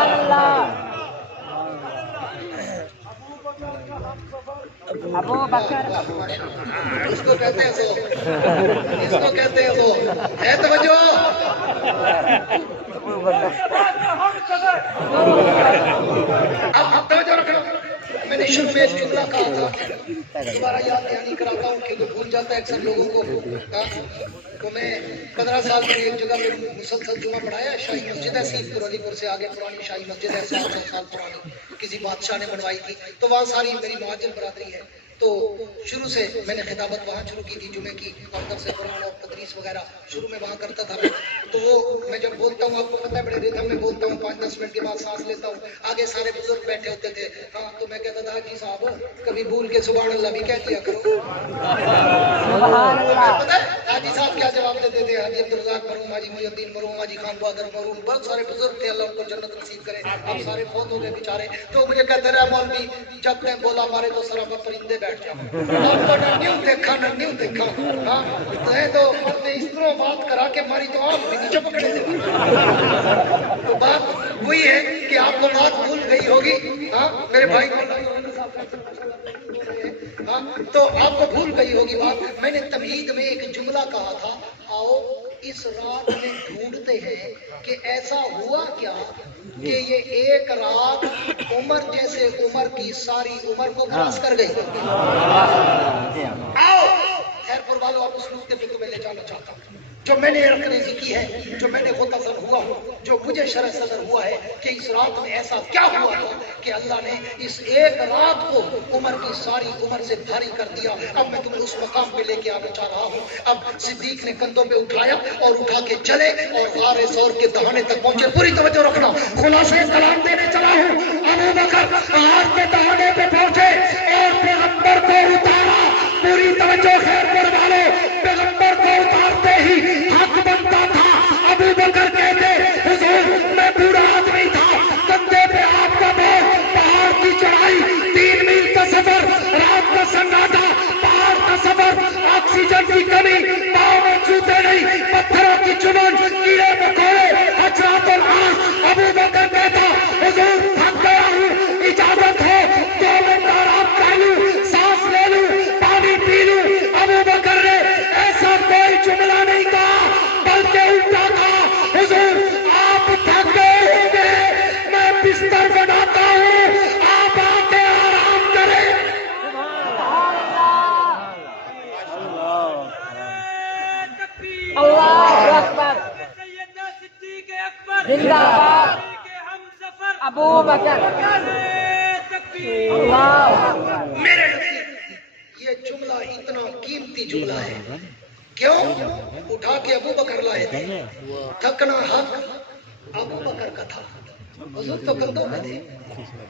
अल्लाह। अबू बकर उसको कहते हैं सो, इसको कहते हैं वो है तवज्जो। अब तवज्जो रखना, मैंने शुरू में एक जुमला कहा था, दोबारा याद नहीं कराता हूँ क्योंकि भूल जाता है अक्सर लोगों को। तो मैं 15 साल में एक जगह में मुसलसल जुमा पढ़ाया, शाही मस्जिद है सीधपुर अलीपुर से आगे, पुरानी शाही मस्जिद है 700 साल पुरानी, किसी बादशाह ने बनवाई थी। तो वहाँ सारी मेरी मुहाजिर बरादरी है, तो शुरू से मैंने खिताबत वहाँ शुरू की थी जुमे की, और दर्स कुरान और तदरीस वगैरह शुरू में वहाँ करता था। तो वो मैं जब बोलता हूँ, आपको पता है बड़े रिदम में बोलता हूँ, 5-10 मिनट के बाद सांस लेता हूँ, आगे सारे बुजुर्ग बैठे होते थे। हाँ, तो मैं कहता था हाजी साहब कभी भूल के सुभान अल्लाह भी कह दिया करो। पता है हाजी साहब क्या जवाब देते थे, हाजी अब्दुल रज़ाक मरहूम, हाजी मुहिउद्दीन मरहूम, हाजी खान बहादुर मरहूम, बहुत सारे बुजुर्ग थे, अल्लाह उनको जन्नत नसीब करे, अब सारे फौत हो गए बेचारे। तो मुझे कहते रहे मौलवी जब तक बोला मारे तो सरापा परिंदे बैठ जाओ, आपको न्यू देखा न न्यू देखा। हाँ, तो मर्द इस तरह बात करा के मारी तो आप भी नीचे पकड़े थे। तो बात वही है कि आपको बात भूल गई होगी। हाँ मेरे भाई को, हाँ तो आपको भूल गई होगी बात। मैंने तमहीद में एक जुमला कहा था, आओ इस रात में ढूंढते हैं कि ऐसा हुआ क्या कि ये एक रात उमर जैसे उमर की सारी उम्र को क्रॉस कर गई। आओ खैरपुर वालों, आप उस नुक्ते पे तुम्हें ले जाना चाहता हूँ जो मैंने रखनेजी की है, जो मैंने मुतज़र हुआ हूँ, जो मुझे शरह सदर हुआ है कि इस रात में ऐसा क्या हुआ था कि अल्लाह ने इस एक रात को उम्र की सारी उम्र से भारी कर दिया। अब मैं तुम्हें उस मकाम पे लेके आना चाह रहा हूँ। अब सिद्दीक ने कंधों पे उठाया और उठा के चले और गारे सौर के दहाने तक पहुंचे। पूरी तवज्जो रखना, खुलासे कलाम देने चला हूँ। अबू बकर गार के दहाने पे पहुंचे और पैगंबर को उतारा। पूरी तवज्जो खैरपुर वाले, पैगंबर को उतारते ही हक बनता था। अबू बकर कहते हुजूर मैं बूढ़ा आदमी था, कंधे पे आपका बोझ, पहाड़ की चढ़ाई, 3 मील का सफर, रात का सन्नाटा, पहाड़ का सफर, ऑक्सीजन की कमी, पाँव में जूते नहीं, पत्थरों की चुभन, कीड़े मकोड़े, हजरात और आस। अबू अबू बकर तकबीर अल्लाह अकबर मेरे नज़दीक ये जुमला इतना कीमती जुमला है। क्यों? उठा के अबू बकर लाए थे। थकना हक अबू बकर का था। हुजूर तो कंधों में थे।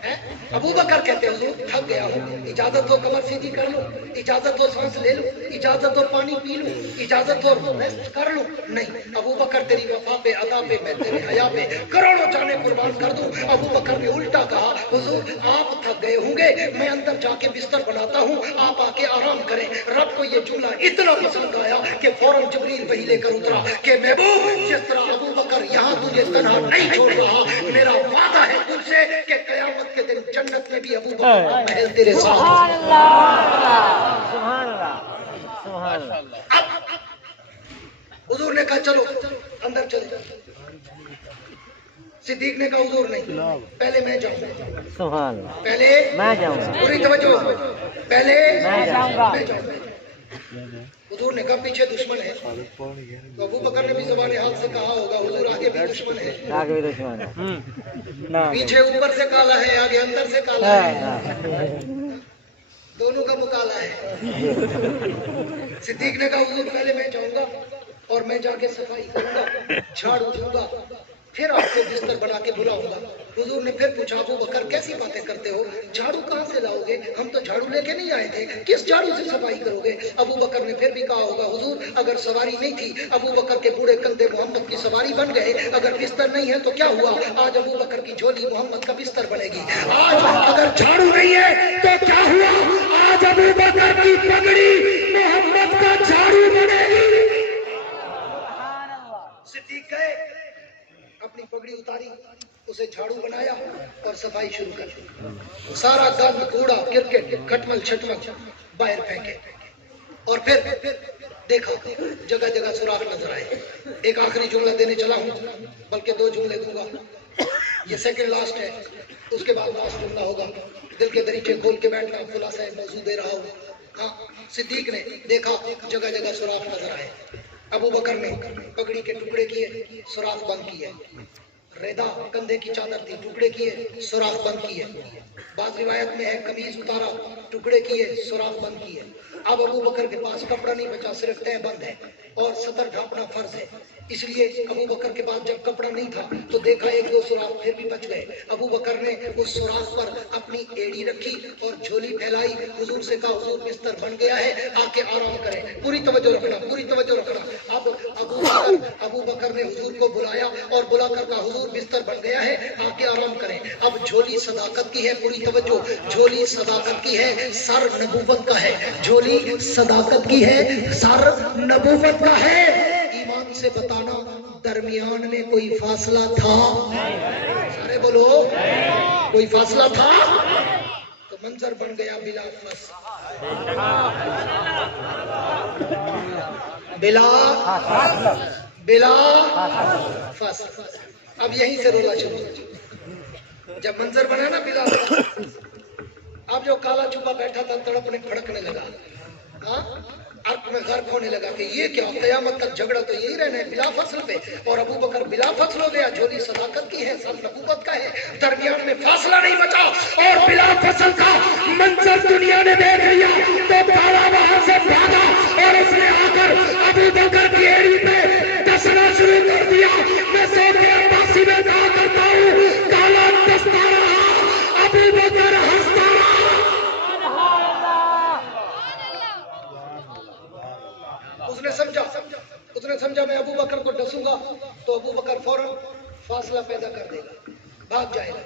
हैं? अबू बकर कहते हुजूर थक गया हूँ, इजाजत हो कमर सीधी कर लो, इजाजत हो सांस ले लो, इजाजत हो पानी पी लो, इजाजत हो रेस्ट कर लो। नहीं, अबू बकर तेरी वफा पे, अदा पे, मैं तेरे हया पे करोड़ों जाने कुर्बान कर दूं। अबू बकर ने उल्टा कहा, हुजूर आप थक गए होंगे, मैं अंदर जाके बिस्तर बनाता हूँ, आप आके आराम करें। रब को ये जुमला इतना पसंद आया कि फौरन जिब्रील वही लेकर उतरा कि महबूब, जिस तरह अबू बकर यहाँ तुझे तन्हा नहीं छोड़ रहा, मेरा वादा है तुझसे कि कयामत के दिन जन्नत में भी अबू बकर का महल तेरे साथ। सुभान अल्लाह सुभान अल्लाह सुभान अल्लाह। अब हुजूर ने कहा चलो अंदर चलो। सिद्दीक ने कहा हुजूर नहीं, पहले मैं जाऊंगा, सुभान अल्लाह पहले मैं जाऊंगा पूरी तवज्जो, पहले मैं जाऊंगा। मैं जाऊंगा। हुजूर ने कहा पीछे दुश्मन है, तो अबू बकर ने भी ज़बान हाल से कहा होगा हुजूर आगे भी दुश्मन है, आगे भी दुश्मन है ना पीछे ऊपर से काला है, आगे अंदर से काला है, दोनों का मुकाला है। सिद्दीक ने कहा हुजूर पहले मैं जाऊंगा और मैं जाके सफाई करूंगा, झाड़ू दूंगा, फिर आपको बिस्तर बना के बुलाऊंगा। हुजूर ने फिर पूछा अबू बकर कैसी बातें करते हो, झाड़ू कहाँ से लाओगे, हम तो झाड़ू लेके नहीं आए थे, किस झाड़ू से सफाई करोगे। अबू बकर ने फिर भी कहा होगा हुजूर अगर सवारी नहीं थी, अबू बकर के बूढ़े कंधे मोहम्मद की सवारी बन गए, अगर बिस्तर नहीं है तो क्या हुआ, आज अबू बकर की झोली मोहम्मद का बिस्तर बनेगी। आज अगर झाड़ू नहीं है तो क्या हुआ, आज अबू बकर की पगड़ी मोहम्मद का झाड़ू बनेगी। सिद्दीक गए, अपनी पगड़ी उतारी, उसे झाड़ू बनाया और सफाई शुरू कर दी। सारा गंद कूड़ा क्रिकेट खटमल छटमल बाहर फेंके और फिर देखा जगह जगह सुराख नजर आए। एक आखिरी जुमला देने चला हूं, बल्कि दो जुमले दूंगा, ये सेकंड लास्ट है, उसके बाद लास्ट जुमला होगा। दिल के दरीचे खोल के बैठना, खुलासा मौजूद दे रहा हूं। हाँ, सिद्दीक ने देखा जगह जगह सुराख नजर आए। अबू बकर ने पगड़ी के टुकड़े किए, सुराख बंद किए। रेदा कंधे की चादर थी, टुकड़े किए, सुराख बंद किए। बाद रिवायत में है कमीज उतारा, टुकड़े किए, सुराख बंद किए। अब अबू बकर के पास कपड़ा नहीं बचा, सिर्फ तह बंद है और सतर ढांपना फर्ज है। इसलिए अबू बकर के पास जब कपड़ा नहीं था तो देखा एक दो सुराख फिर भी बच गए। अबू बकर ने उस सुराख पर अपनी एड़ी रखी और झोली फैलाई, हुजूर से कहा हुजूर बिस्तर बन गया है, आके आराम करें। पूरी तवज्जो रखना, पूरी तवज्जो रखना। अब अबू बकर ने हुजूर को बुलाया और बुलाकर कहा हुजूर बिस्तर बन गया है, आके आराम करें। अब झोली सदाकत की है, पूरी तवज्जो, झोली सदाकत की है, सर नबूवत का है। झोली सदाकत की है, सर नबूवत का है। ईमान से बताना दरमियान में कोई फासला था? सारे बोलो, कोई फासला था? तो मंजर बन गया बिला फस, बिला फस। अब यहीं से रोना शुरू। जब मंजर बना ना बिला फस, अब जो काला छुपा बैठा था तड़पने फड़कने लगा, हाँ अर्क में गर्क होने लगा कि ये क्या, कयामत तक झगड़ा तो यही रहना है बिला फसल पे। और अबू बकर बिला फसल हो गया, झोली सदाकत की है, सब नबूवत का है, दरमियान में फासला नहीं बचा। और बिला फसल का मंजर दुनिया ने देख लिया तो काला वहां से भागा और उसने आकर अबू बकर की एड़ी पे डसना शुरू कर दिया। मैं सौदे अब्बासी में कहा करता हूँ, काला डसता रहा, अबू बकर हंसता रहा। उसने समझा मैं अबू बकर को डसूंगा तो अबू बकर फौरन फासला पैदा कर देगा, भाग जाएगा,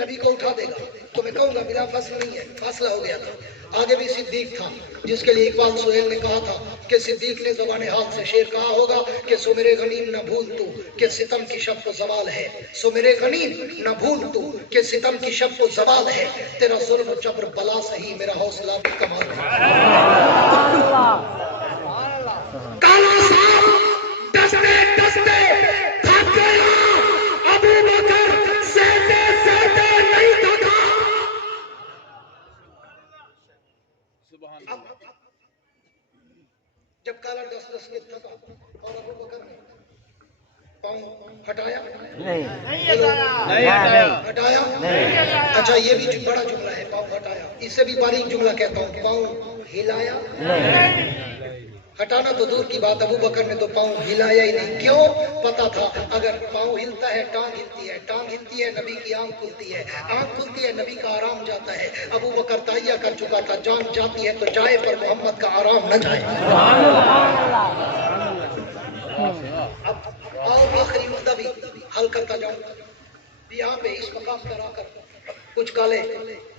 नबी को उठा देगा। तो मैं कहूंगा बिला फासला नहीं है, फासला हो गया था। आगे भी सिद्दीक था, जिसके लिए इकबाल सोहेल ने कहा था कि सिद्दीक ने ज़बान हाल से शेर कहा होगा कि सो मेरे गनीम न भूल तू कि सितम की शब को ज़वाल है। सो मेरे गनीम न भूल तू कि सितम की शब को ज़वाल है। तेरा जुल्म जबर बला सही, मेरा हौसला भी कमाल है। काला साहब डसते डसते थक गया, अबू बकर सहते सहते नहीं थका। जब काला डस डस के थका और अबू बकर ने पाँव हटाया नहीं हटाया अच्छा ये भी बड़ा जुमला है, पाँव हटाया। इससे भी बारीक जुमला कहता हूँ, पाँव हिलाया। हटाना तो दूर की बात, अबू बकर ने तो पाँव हिलाया ही नहीं। क्यों? पता था अगर पाँव हिलता है टांग हिलती है, टांग हिलती है नबी की आंख खुलती है, आंख खुलती है नबी का आराम जाता है। अबू बकर ताइया कर चुका था, जान जाती है तो जाए पर मोहम्मद का आराम न जाए। अब आओ आखिरी मुद्दा भी हल करता जाऊं। यहाँ पे इस मकाम पर आकर कुछ काले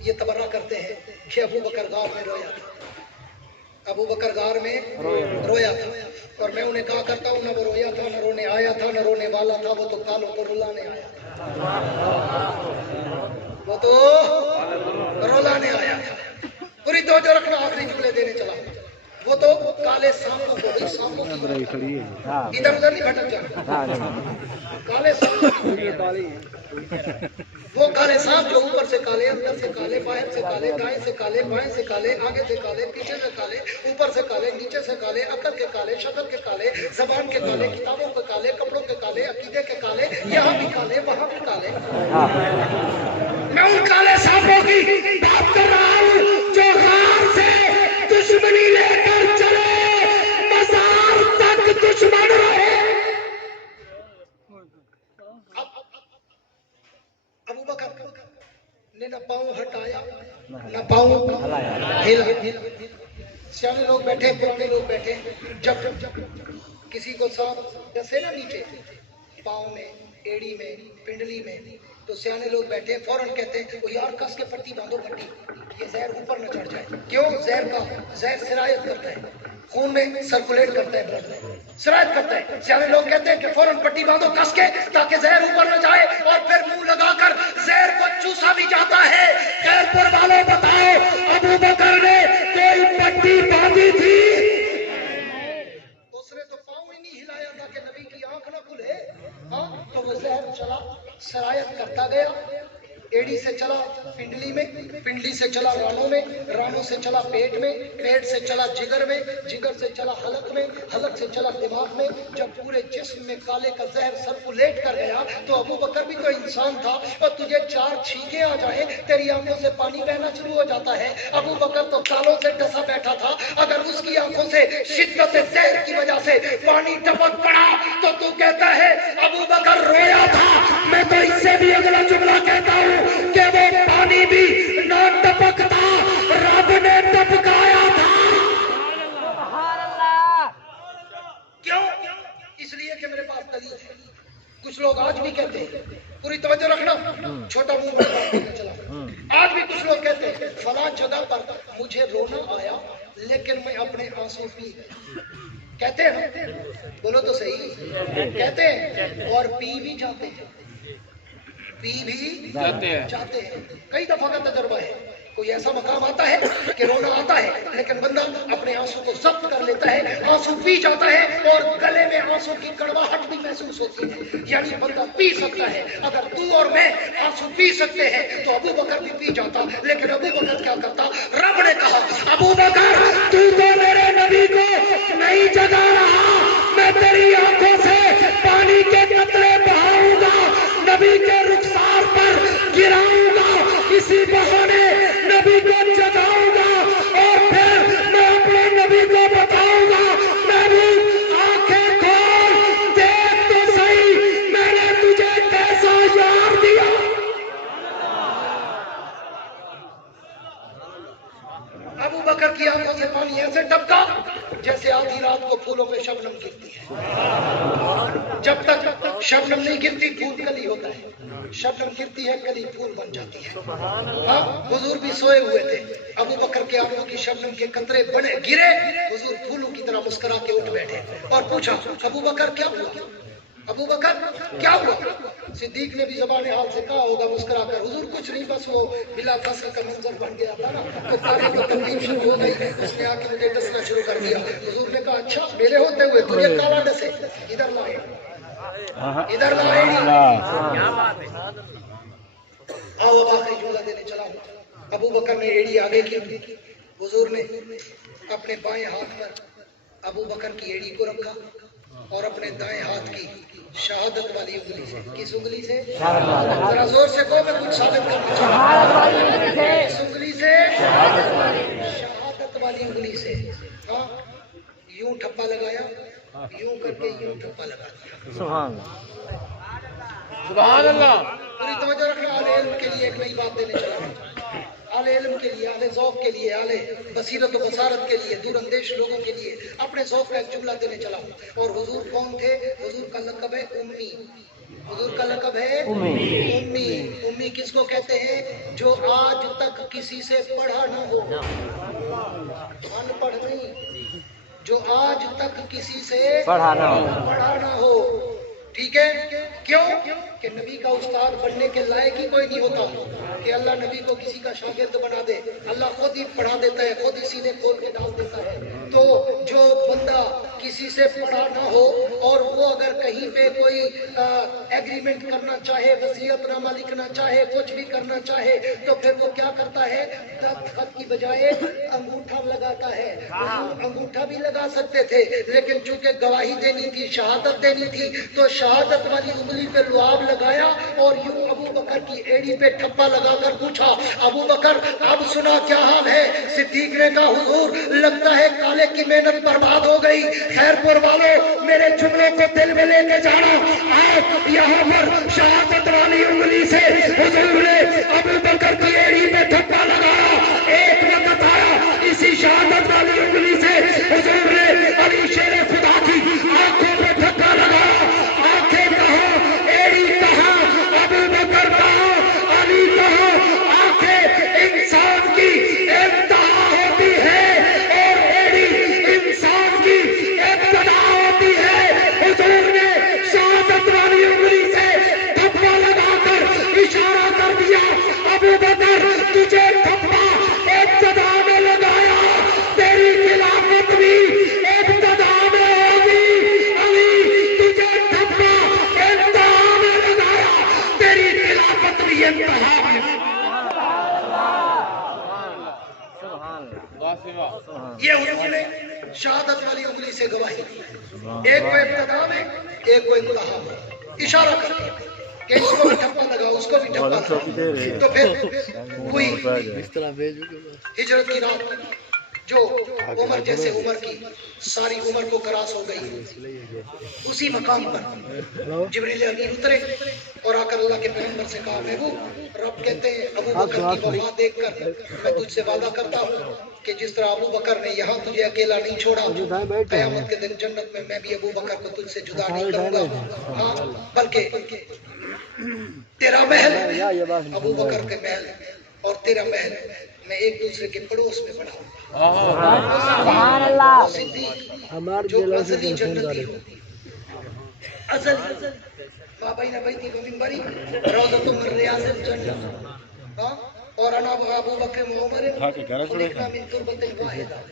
ये तबर्रा करते हैं कि अबू बकर गार में रोया था, अबू बकर गार में रोया था। और मैं उन्हें कहा करता हूँ, न वो रोया था, न रोने आया था, न रोने वाला था, वो तो कालों को रुलाने आया था, वो तो रुलाने आया था। पूरी तवज्जो रखना, आखिरी जुमले देने चला। वो तो काले सांपों को, सांपों की इधर उधर नहीं भटक जाना, काले सांप, वो काले सांप जो ऊपर से काले, अंदर से काले, बाहर से काले, दाएं से काले, बाएं से काले, आगे से काले, पीछे से काले, ऊपर से काले, नीचे से काले, अकल के काले, शक्ल के काले, जबान के काले, किताबों के काले, कपड़ों के काले, अकीदे के काले, यहाँ भी काले, वहाँ भी काले। मैं उन काले सांपों की बात कर रहा हूँ जो गार से दुश्मनी लेकर चले, मजार तक दुश्मन रहे। अबू बकर ने न पाँव हटाया न पाँव हिला। सियाने लोग बैठे, पुराने लोग बैठे, जब किसी को सांप डसे ना नीचे पाँव में, एड़ी में, पिंडली में, तो सियाने लोग बैठे फौरन कहते हैं वो यार कस के पट्टी बांधो, पट्टी, ये जहर ऊपर न चढ़ जाए। क्यों? जहर सिरायत करता है, खून में सर्कुलेट करता है, ब्लड में सिरायत करता है। सियाने लोग कहते हैं कि फौरन पट्टी बांधो कस के ताकि जहर ऊपर न जाए, और फिर मुंह लगाकर जहर को चूसा भी जाता है। खैरपुर वालों बताओ, अबू बकर ने कोई पट्टी बांधी थी? उसने तो पाँव ही नहीं हिलाया ताकि नबी की आंख न खुले। हाँ, तो वो जहर चला, सरायत करता गया, एड़ी से चला पिंडली में, पिंडली से चला रानों में, रानों से चला पेट में, पेट से चला जिगर में, जिगर से चला हलक में, हलक से चला दिमाग में। जब पूरे जिस्म में काले का जहर सर्कुलेट कर गया तो अबू बकर भी तो इंसान था, और तुझे 4 छींके आ जाए तेरी आंखों से पानी बहना शुरू हो जाता है। अबू बकर तो कालों से डसा बैठा था, अगर उसकी आंखों से शिद्दत जहर की वजह से पानी टपक पड़ा तो तू कहता है अबू बकर रोया था। मैं तो इससे भी अगला जुमला कहता हूँ कि वो पानी भी न टपकता, रब ने टपकाया था। क्यों? इसलिए कि मेरे पास दलील है। कुछ लोग आज भी कहते हैं, पूरी तवज्जो रखना, छोटा मुंह बड़ा बात करने चला। आज भी कुछ लोग कहते हैं फलां जगह पर मुझे रोना आया लेकिन मैं अपने आंसू पी गया। कहते हैं, बोलो तो सही, कहते हैं और पी भी जाते हैं, पी भी जाते हैं। कई दफा का तजर्बा है। कोई ऐसा मकाम आता है कि रोना आता है लेकिन बंदा अपने आंसू को जब्त कर लेता है, आंसू पी जाता है और गले में आंसू की कड़वाहट भी महसूस होती है। यानी बंदा पी सकता है। अगर तू और मैं आंसू पी सकते हैं तो अबू बकर भी पी जाता। लेकिन अबू बकर क्या करता? रब ने कहा अबू बकर तू तो मेरे नबी को नहीं जगा रहा, मैं तेरी आंखों से पानी के कतरे बहाऊंगा, नबी के रुखसार पर गिराऊंगा, इसी बहाने नबी को जगाऊंगा और फिर मैं अपने नबी को बताऊंगा नबी आंखें खोल, देख तो सही मैंने तुझे कैसा यार दिया। अबू बकर की आंखों से पानी ऐसे टपका जैसे आधी रात को फूलों पे शबनम गिरती है। जब तक शबनम नहीं गिरती फूल कली होता है, शबनम गिरती है कली फूल बन जाती है। हाँ, हुजूर भी सोए हुए थे, अबू बकर के आंखों की शबनम के कतरे बने गिरे, हुजूर फूलों की तरह मुस्कुरा के उठ बैठे और पूछा अबू बकर क्या हुआ, अबू बकर क्या हुआ? सिद्दीक ने भी ज़बान हाल से कहा होगा मुस्कुरा कर, हुजूर कुछ नहीं, बस वो बिला फसल का मंजर बन गया था ना, तो तारे को तकलीफ शुरू हो गई, उसने आके मुझे डसना शुरू कर दिया। हुजूर ने कहा अच्छा मेरे होते हुए तुझे काला डसे, इधर लाए, इधर लाए। आओ अब आखिरी जुमला देने चला हूँ। अबू बकर ने एड़ी आगे की, हुजूर ने अपने बाएं हाथ पर अबू बकर की एड़ी को रखा, और अपने दाएं हाथ की शहादत वाली उंगली से, किस उंगली से? शहादत वाली। जरा जोर से कहो, मैं कुछ साबित करना चाहता शहादत वाली उंगली से। हूं। किस उंगली से? शहादत वाली उंगली से। हाँ, यूं ठप्पा लगाया, यूं करके यूं ठप्पा लगा दिया। सुभान सुभान अल्लाह। पूरी तवज्जो रखना। आले इल्म के लिए एक नई बात देने चला हूं। आले इल्म के लिए, आले ज़ौक़ के लिए, आले बसीरत व बसारत के लिए, दूर अंदेश लोगों के लिए अपने ज़ौक़ का एक जुमला देने चला हूं। और हुजूर कौन थे? हुजूर का लक़ब है उम्मी। हुजूर का लक़ब है उम्मी। उम्मी। उम्मी किसको कहते हैं? जो आज तक किसी से पढ़ा न हो, अनपढ़ नहीं, जो आज तक किसी से पढ़ा न हो। पढ़ा न हो। ठीक है? क्यों? कि नबी का उस्ताद बनने के लायक ही कोई नहीं होता कि अल्लाह नबी को किसी का शागिर्द बना दे। अल्लाह खुद ही पढ़ा देता है, खुद ही सीने खोल के डाल देता है। तो जो बंदा किसी से पढ़ा ना हो और वो अगर कहीं पे कोई एग्रीमेंट करना चाहे, वसीयतनामा लिखना चाहे, कुछ भी करना चाहे, तो फिर वो क्या करता है? दस्तखत की बजाय अंगूठा लगाता है। अंगूठा भी लगा सकते थे, लेकिन चूंकि गवाही देनी थी, शहादत देनी थी, तो शहादत वाली उंगली पे लुआब लगाया और यूं अबू बकर की एड़ी पे ठप्पा लगाकर पूछा, अबू बकर अब सुना क्या हाल है? सिद्दीक ने कहा, हुजूर लगता है काले की मेहनत बर्बाद हो गई। खैरपुर वालों, मेरे जुमलों को दिल में लेके जाना। आज यहाँ पर शहादत वाली उंगली से हुजूर ने अबू बकर की एड़ी पे ठप्पा लगाया। एक वक्त आया, इसी शहादत वाली उंगली से हुजूर ने अली शेर खुदा की आंखों पे धक्का लगाया। आंखें कहाँ, एड़ी कहाँ, अबू बकर कहाँ, अली कहाँ? आंखें इंसान की इंतहा होती है और एड़ी इंसान की इब्तिदा होती है। हुजूर ने शहादत वाली उंगली से ठप्पा लगाकर इशारा कर दिया, अबू बकर तुझे ठप्पा इब्तिदा में लगाया, तेरी खिलाफत भी इब्तिदा में होगी। अली तुझे ठप्पा इंतहा में लगाया, तेरी खिलाफत भी इंतहा में। सुभान वाह से वाह। सुभान। ये हुजूर ने शहादत वाली उंगली से गवाही दी। एक को इब्तिदा में, एक को इंतहा में। इशारा कर दिया कि इसको भी ठप्पा लगाओ, उसको भी ठप्पा लगाओ। तो फिर हुई हिजरत की रात, जो उमर जैसे उमर की सारी उम्र को क्रॉस हो गई। उसी मकाम पर जिब्रील अमीन उतरे और आकर अल्लाह के पैगंबर से कहा, महबूब रब कहते हैं अबू बकर की वफा देखकर मैं तुझसे वादा करता हूँ कि जिस तरह अबू बकर ने यहाँ तुझे अकेला नहीं छोड़ा, क़यामत के दिन जन्नत में मैं भी अबू बकर को तुझसे जुदा नहीं करूंगा। हाँ, बल्कि तेरा महल अबू बकर के महल और तेरा महल मैं एक दूसरे के पड़ोस में बनाऊंगा। सुभान अल्लाह। सिद्दीक जो अज़ली जन्नती हो, अज़ली बाबा बैती मिंबरी रौज़तु मिन रियाज़िल जन्नत। हाँ, और अना अबू बकर उमर खुलिक़ना मिन तुरबतिन वाहिदा।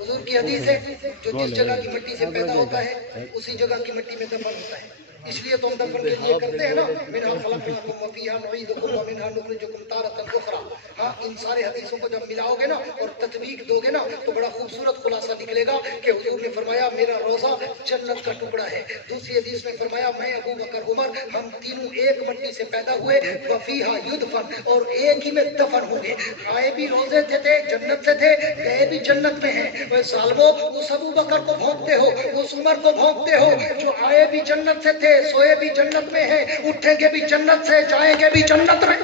हुजूर की हदीस है, जो जिस जगह की मिट्टी से पैदा होता है उसी जगह की मिट्टी में दफन होता है। इसलिए तो हम दफन के लिए करते हैं ना, मिन्हा खलक़नाकुम व फ़ीहा नुईदुकुम व मिन्हा नुख़रिजुकुम तारतन उख़रा। हाँ, इन सारे हदीसों को जब मिलाओगे ना और तत्वीक दोगे ना तो बड़ा खूबसूरत खुलासा निकलेगा कि हुजूर ने फरमाया मेरा रोज़ा जन्नत का टुकड़ा है। दूसरी हदीस में फरमाया मैं अबू बकर उमर हम तीनों एक मिट्टी से पैदा हुए, व फ़ीहा युदफन, और एक ही में दफन होंगे। आए भी रोज़े थे जन्नत से थे, गए भी जन्नत में हैं। वह सालमो उस अबू बकर को भोंकते हो, उस उमर को भोंकते हो जो आए भी जन्नत से थे, सोए भी जन्नत में हैं, उठेंगे भी जन्नत से, जाएंगे भी जन्नत में।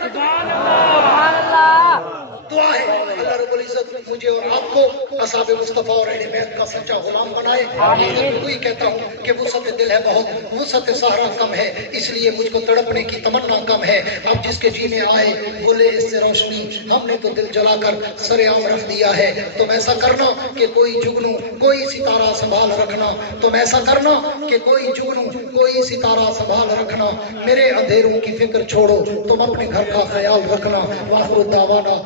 दुआ है अल्लाह रब्बुल इज्जत मुझे और आपको असहाबे मुस्तफा और अहले बैत का सच्चा गुलाम बनाए। मैं वही कहता हूँ कि वुसअत दिल है बहुत, वुसअत सहरा कम है, इसलिए मुझको तड़पने की तमन्ना कम है। अब जिसके जी में आए बोले इससे रोशनी, हमने तो दिल जलाकर सरेआम रख दिया है। तुम ऐसा करना कि कोई जुगनू कोई सितारा संभाल रखना, तुम ऐसा करना कि कोई जुगनू कोई सितारा संभाल रखना। मेरे अंधेरों की फिक्र छोड़ो, तुम अपने घर का ख्याल रखना। वाखिर दावाना